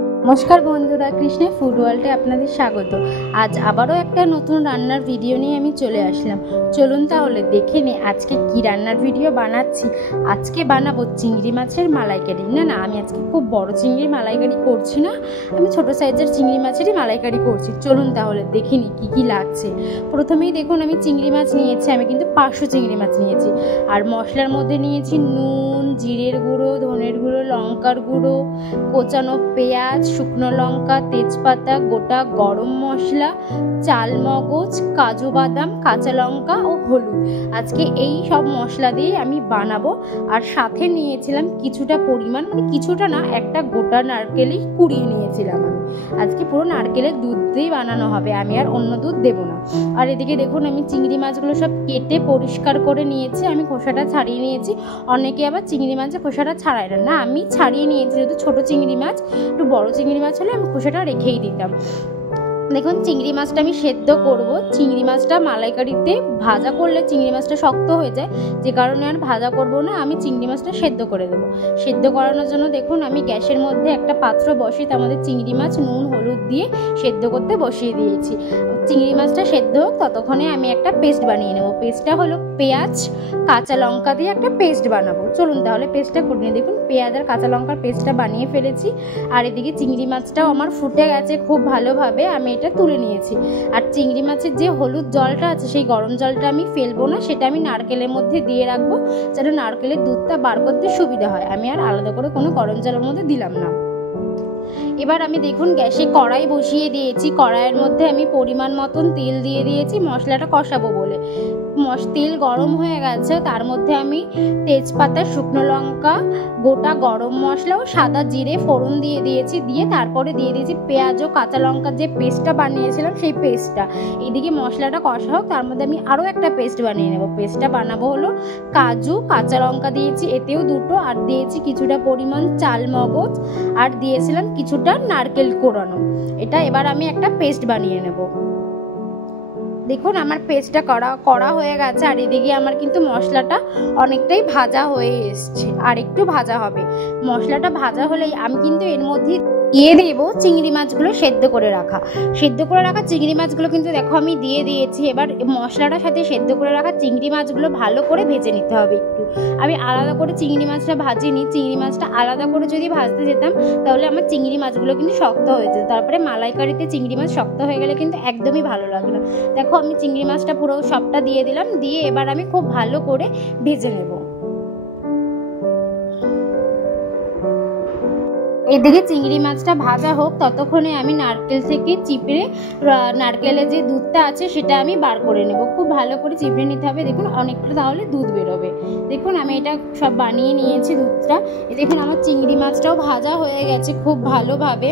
नमस्कार बंधुरा कृष्ण फूड वर्ल्डे आपनादेर स्वागत। आज आबारो एकटा नतून रान्नार भिडियो निये आमि चले आसलाम। चलुन ताहले देखे निই आजके कि रान्नार भिडियो बानाচ্ছি। आजके बानाबो चिंगड़ी माछेर मालाइकारी। ना आमि आजके खूब बड़ो चिंगड़ी मालाइकारी करछि ना, आमि छोटो साइजेर चिंगड़ी माछेरই मालाइकारी करछि। चलुन ताहले देखे निই कि लागছে। प्रथमेই देखुन आमि चिंगड़ी माछ निয়েছি, आमि किन्तु 500 चिंगड़ी माछ निয়েছি। আর মশলার মধ্যে নিয়েছি নুন, জিরের গুঁড়ো, ধনের গুঁড়ো, লঙ্কার গুঁড়ো, কোচানো পেঁয়াজ, শুকনো লঙ্কা, তেজপাতা, গোটা গরম মশলা, চাল মগজ, কাজু বাদাম, কাঁচা লঙ্কা ও হলুদ। আজকে এই সব মশলা দিয়ে আমি বানাবো। আর সাথে নিয়েছিলাম কিছুটা পরিমাণ, মানে কিছুটা না, একটা গোটা নারকেলই কুড়িয়ে নিয়েছিলাম আমি। আজকে পুরো নারকেলের দুধ দিয়েই বানানো হবে, আমি আর অন্য দুধ দেবো না। আর এদিকে দেখুন আমি চিংড়ি মাছগুলো সব কেটে পরিষ্কার করে নিয়েছি, আমি খোসাটা ছাড়িয়ে নিয়েছি। অনেকে আবার চিংড়ি মাছের খোসাটা ছাড়ায় না, আমি ছাড়িয়ে নিয়েছি। যেহেতু ছোটো চিংড়ি মাছ, একটু বড় চিংড়ি মাছ হলে আমি খোসাটা রেখেই দিতাম। দেখুন চিংড়ি মাছটা আমি সেদ্ধ করব। চিংড়ি মাছটা মালাইকারিতে ভাজা করলে চিংড়ি মাছটা শক্ত হয়ে যায়, যে কারণে আর ভাজা করব না, আমি চিংড়ি মাছটা সেদ্ধ করে দেবো। সেদ্ধ করানোর জন্য দেখুন আমি গ্যাসের মধ্যে একটা পাত্র বসিয়ে তার মধ্যে চিংড়ি মাছ নুন হলুদ দিয়ে সেদ্ধ করতে বসিয়ে দিয়েছি। চিংড়ি মাছটা সেদ্ধ হোক, ততক্ষণে আমি একটা পেস্ট বানিয়ে নেব। পেস্টটা হলো পেঁয়াজ কাঁচা লঙ্কা দিয়ে একটা পেস্ট বানাবো। চলুন তাহলে পেস্টটা করে নিই। দেখুন পেঁয়াজ আর কাঁচা লঙ্কার পেস্টটা বানিয়ে ফেলেছি। আর এদিকে চিংড়ি মাছটাও আমার ফুটে গেছে খুব ভালোভাবে, আমি এটা তুলে নিয়েছি। আর চিংড়ি মাছের যে হলুদ জলটা আছে সেই গরম জলটা আমি ফেলবো না, সেটা আমি নারকেলের মধ্যে দিয়ে রাখবো, যেন নারকেলের দুধটা বার করতে সুবিধা হয়। আমি আর আলাদা করে কোনো গরম জলের মধ্যে দিলাম না। এবার আমি দেখুন গ্যাসে কড়াই বসিয়ে দিয়েছি। কড়াইয়ের মধ্যে আমি পরিমাণ মতন তেল দিয়ে দিয়েছি মশলাটা কষাবো বলে। তেল গরম হয়ে গেছে, তার মধ্যে আমি তেজপাতা, শুকনো লঙ্কা, গোটা গরম মশলা ও সাদা জিরে ফোড়ন দিয়ে দিয়েছি। দিয়ে তারপরে দিয়ে দিয়েছি পেঁয়াজ ও কাঁচা লঙ্কার যে পেস্টটা বানিয়েছিলাম সেই পেস্টটা। এদিকে মশলাটা কষা হোক, তার মধ্যে আমি আরও একটা পেস্ট বানিয়ে নেব। পেস্টটা বানাবো হলো কাজু, কাঁচা লঙ্কা দিয়েছি এতেও দুটো, আর দিয়েছি কিছুটা পরিমাণ চাল মগজ, আর দিয়েছিলাম কিছুটা নারকেল কোড়ানো। এটা এবার আমি একটা পেস্ট বানিয়ে নেব। দেখুন আমার পেস্টটা করা হয়ে গেছে। আর এদিকে আমার কিন্তু মশলাটা অনেকটাই ভাজা হয়ে এসছে, আর একটু ভাজা হবে। মশলাটা ভাজা হলেই আমি কিন্তু এর মধ্যে দিয়ে দেবো চিংড়ি মাছগুলো সেদ্ধ করে রাখা চিংড়ি মাছগুলো কিন্তু দেখো আমি দিয়ে দিয়েছি। এবার মশলাটার সাথে সেদ্ধ করে রাখা চিংড়ি মাছগুলো ভালো করে ভেজে নিতে হবে একটু। আমি আলাদা করে চিংড়ি মাছটা ভাজিনি, চিংড়ি মাছটা আলাদা করে যদি ভাজতে যেতাম তাহলে আমার চিংড়ি মাছগুলো কিন্তু শক্ত হয়ে যেত। তারপরে মালাইকারিতে চিংড়ি মাছ শক্ত হয়ে গেলে কিন্তু একদমই ভালো লাগে না। দেখো আমি চিংড়ি মাছটা পুরো সবটা দিয়ে দিলাম, দিয়ে এবার আমি খুব ভালো করে ভেজে নেব। এদিকে চিংড়ি মাছটা ভাজা হোক, ততক্ষণে আমি নারকেল থেকে চিপড়ে নারকেলের যে দুধটা আছে সেটা আমি বার করে নেব। খুব ভালো করে চিপড়ে নিতে হবে, দেখুন অনেকটা তাহলে দুধ বেরোবে। দেখুন আমি এটা সব বানিয়ে নিয়েছি দুধটা। দেখুন আমার চিংড়ি মাছটাও ভাজা হয়ে গেছে খুব ভালোভাবে।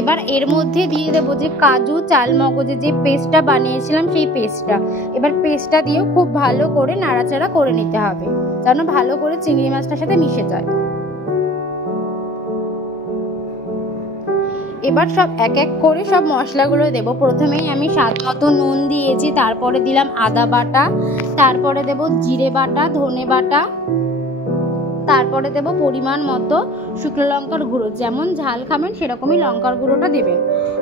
এবার এর মধ্যে দিয়ে দেবো যে কাজু চাল মগজের যে পেস্টটা বানিয়েছিলাম সেই পেস্টটা। এবার পেস্টটা দিয়েও খুব ভালো করে নাড়াচাড়া করে নিতে হবে, যেন ভালো করে চিংড়ি মাছটার সাথে মিশে যায়। এবার সব এক এক করে সব মশলাগুলো দেবো। প্রথমেই আমি স্বাদ মতো নুন দিয়েছি, তারপরে দিলাম আদা বাটা, তারপরে দেব জিরে বাটা, ধনে বাটা, তারপরে দেব পরিমাণ মতো শুকনো লঙ্কার গুঁড়ো। যেমন ঝাল খাবেন সেরকমই লঙ্কার গুঁড়োটা দেবেন।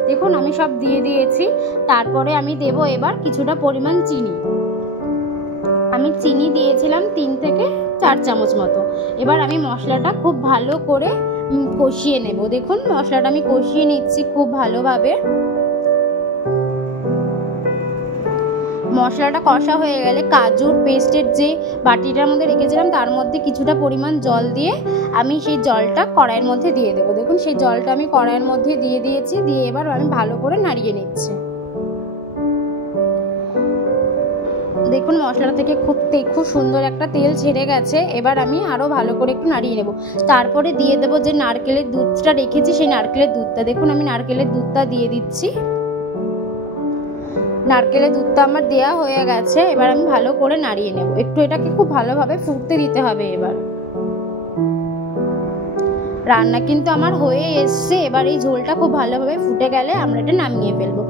দেখুন আমি সব দিয়ে দিয়েছি। তারপরে আমি দেব এবার কিছুটা পরিমাণ চিনি। আমি চিনি দিয়েছিলাম 3 থেকে 4 চামচ মতো। এবার আমি মশলাটা খুব ভালো করে কষিয়ে নেব। দেখুন মশলাটা আমি কষিয়ে নিচ্ছি খুব ভালোভাবে। মশলাটা কষা হয়ে গেলে কাজুর পেস্টের যে বাটিটার মধ্যে রেখেছিলাম তার মধ্যে কিছুটা পরিমাণ জল দিয়ে আমি সেই জলটা কড়াইয়ের মধ্যে দিয়ে দেবো। দেখুন সেই জলটা আমি কড়াইয়ের মধ্যে দিয়ে দিয়েছি। দিয়ে এবার আমি ভালো করে নাড়িয়ে নিচ্ছি। দেখুন মশলাটা থেকে খুব সুন্দর একটা তেল ছেড়ে গেছে। এবার আমি আরও ভালো করে একটু নাড়িয়ে নেব। তারপরে দিয়ে দেবো যে নারকেলের দুধটা রেখেছি সেই নারকেলের দুধটা। দেখুন আমি নারকেলের দুধটা দিয়ে দিচ্ছি। নারকেলের দুধটা আমার দেওয়া হয়ে গেছে। এবার আমি ভালো করে নাড়িয়ে নেব। একটু এটাকে খুব ভালোভাবে ফুটতে দিতে হবে। এবার রান্না কিন্তু আমার হয়ে এসছে। এবার এই ঝোলটা খুব ভালোভাবে ফুটে গেলে আমরা এটা নামিয়ে ফেলবো।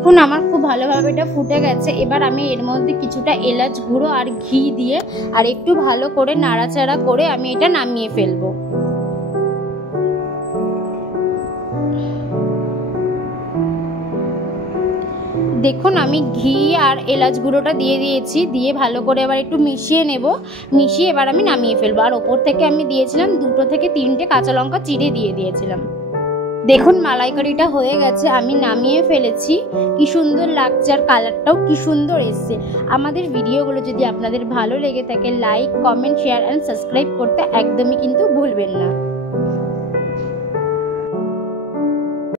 এখন আমার খুব ভালোভাবে এটা ফুটে গেছে। এবার আমি এর মধ্যে কিছুটা এলাচ গুঁড়ো আর ঘি দিয়ে আর একটু ভালো করে নাড়াচাড়া করে আমি এটা নামিয়ে ফেলবো। দেখুন আমি ঘি আর এলাচ গুঁড়োটা দিয়ে দিয়েছি, দিয়ে ভালো করে এবার একটু মিশিয়ে নেব। মিশিয়ে এবার আমি নামিয়ে ফেলবো। আর ওপর থেকে আমি দিয়েছিলাম 2 থেকে 3টে কাঁচা লঙ্কা চিড়ে দিয়ে দিয়েছিলাম। দেখুন মালাইকারিটা হয়ে গেছে, আমি নামিয়ে ফেলেছি। কি সুন্দর লাগছে আর কালারটাও কি সুন্দর এসছে। আমাদের ভিডিওগুলো যদি আপনাদের ভালো লেগে থাকে like, comment, share and subscribe করতে একদমই কিন্তু ভুলবেন না।